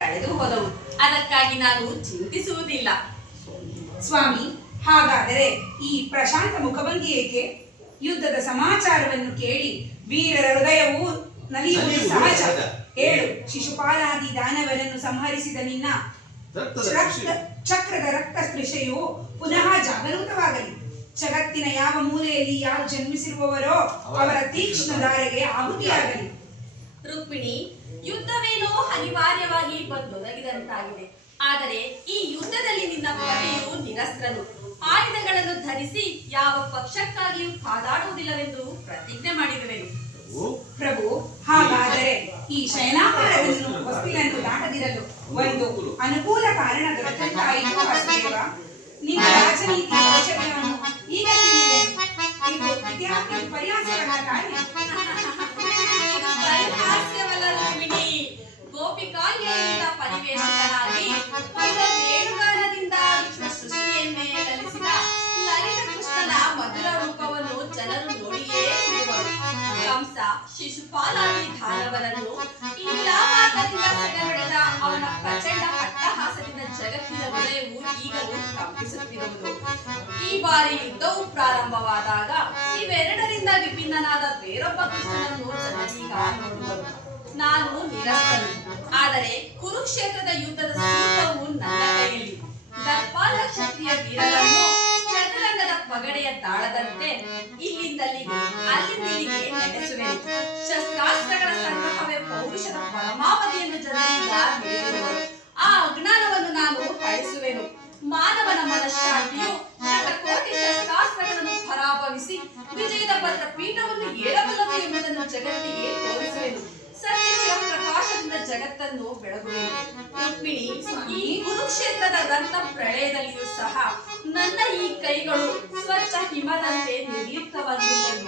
ಕಳೆದು ಹೋದವು. ಅದಕ್ಕಾಗಿ ನಾನು ಚಿಂತಿಸುವುದಿಲ್ಲ. ಸ್ವಾಮಿ, ಹಾಗಾದರೆ ಈ ಪ್ರಶಾಂತ ಮುಖಭಂಗಿ ಏಕೆ? ಯುದ್ಧದ ಸಮಾಚಾರವನ್ನು ಕೇಳಿ ವೀರರ ಹೃದಯವು ನಲಿಯುವುದು ಸಹಜ. ಹೇಳು, ಶಿಶುಪಾಲಾದಿ ದಾನವರನ್ನು ಸಂಹರಿಸಿದ ನಿನ್ನ ಚಕ್ರದ ರಕ್ತ ಸ್ಪೃಶೆಯು ಪುನಃ ಜಾಗರೂಕವಾಗಲಿ. ಜಗತ್ತಿನ ಯಾವ ಮೂಲೆಯಲ್ಲಿ ಯಾರು ಜನ್ಮಿಸಿರುವವರೋ ಅವರ ತೀಕ್ಷ್ಣ ಧಾರೆಗೆ ಆಹುತಿಯಾಗಲಿ. ರುಕ್ಮಿಣಿ, ಯುದ್ಧವೇನೋ ಅನಿವಾರ್ಯವಾಗಿ ಬಂದೊದಗಿದಂತಾಗಿದೆ. ಆದರೆ ಈ ಯುದ್ಧದಲ್ಲಿ ನಿನ್ನ ಪತಿಯು ನಿರಸ್ತ್ರನು, ಆಯುಧಗಳನ್ನು ಧರಿಸಿ ಯಾವ ಪಕ್ಷಕ್ಕಾಗಿಯೂ ಕಾದಾಡುವುದಿಲ್ಲವೆಂದು ಪ್ರತಿಜ್ಞೆ ಮಾಡಿರುವೆನು. ಪ್ರಭು, ಹಾಗಾದರೆ ಈ ಶಯನಾಗಾರವನ್ನು ಹೊಸ್ತಿಲನ್ನು ದಾಟದಿರಲು ಒಂದು ಅನುಕೂಲ ಕಾರಣ ದೊರೆತಂತಾಯಿತು ವಾಸುದೇವ. ನಿನ್ನ ರಾಜನೀತಿಯ ಕೌಶಲ್ಯವನ್ನು ಈಗ ತಿಳಿದೆನು. ಇದು ವಿದ್ಯಾರ್ಥಿ ಪರಿಹಾಸಗಳ ಕಾರ್ಯ. ಪರಿಹಾಸ್ಯವಲ್ಲ ರುಕ್ಮಿಣಿ, ಗೋಪಿಕಾಂಗೆಯಿಂದ ಪರಿವೇಷಿತನಾಗಿ ವೇಣುಗಾನದಿಂದ ವಿಶ್ವ ಸೃಷ್ಟಿಯನ್ನೇ ಕಲಿಸಿದ ಲಲಿತ ಕೃಷ್ಣನ ಮಧುರ ರೂಪವನ್ನು ಜನರು ನೋಡಿಯೇ ಇರುವರು. ಕಂಸ, ಶಿಶುಪಾಲಾದಿ ದಾನವರನ್ನು ಲೀಲಾಮಾರ್ಗದಿಂದ ಸೆರೆಹಿಡಿದ ಅವನ ಪ್ರಚಂಡ ಅಟ್ಟಹಾಸದಿಂದ ಜಗತ್ತಿನ ಹೃದಯವು ಈಗಲೂ ಕಂಪಿಸುತ್ತಿರುವುದು. ಈ ಬಾರಿ ಯುದ್ಧವು ಪ್ರಾರಂಭವಾದಾಗ ಇವೆರಡರಿಂದ ವಿಭಿನ್ನನಾದ ಬೇರೊಬ್ಬ ಕೃಷ್ಣನನ್ನು ಜನರೀಗ ನೋಡುವರು. ನಾನು ನಿರಸ್ತನು, ಆದರೆ ಕುರುಕ್ಷೇತ್ರದ ಯುದ್ಧದ ಸೂತ್ರವು ನನ್ನ ಕೈಯಲ್ಲಿ. ದರ್ಪಾಲ ಕ್ಷತ್ರಿಯ ವೀರರನ್ನು ಚದುರಂಗದ ಪಗಡೆಯ ತಾಳದಂತೆ ಇಲ್ಲಿಂದಲ್ಲಿಗೆ ಅಲ್ಲಿಂದಿಲ್ಲಿಗೆ ನಡೆಸುವೆನು. ಶಸ್ತ್ರಾಸ್ತ್ರಗಳ ಸಂಗ್ರಹವೇ ಪೌರುಷದ ಪರಮಾವಧಿಯನ್ನು ಜನರೀಗ ತಿಳಿದಿರುವರು. ಆ ಅಜ್ಞಾನವನ್ನು ನಾನು ಅಳಿಸುವೆನು. ಮಾನವನ ಮನಃಶಾಂತಿಯು ಶತಕೋಟಿ ಶಸ್ತ್ರಾಸ್ತ್ರಗಳನ್ನು ಪರಾಭವಿಸಿ ವಿಜಯದ ಭದ್ರ ಪೀಠವನ್ನು ಏಳಬಲ್ಲದು ಎಂಬುದನ್ನು ಜಗತ್ತಿಗೆ ತೋರಿಸುವೆನು. ಸತ್ಯ ಪ್ರಕಾಶದಿಂದ ಜಗತ್ತನ್ನು ಬೆಳಗುವೆನು. ರುಕ್ಮಿಣಿ, ಈ ಕುರುಕ್ಷೇತ್ರದ ರಕ್ತ ಪ್ರಳಯದಲ್ಲಿಯೂ ಸಹ ನನ್ನ ಈ ಕೈಗಳು ಸ್ವಚ್ಛ ಹಿಮದಂತೆ ನಿರ್ಲಿಪ್ತವಾಗಿರುತ್ತವೆ.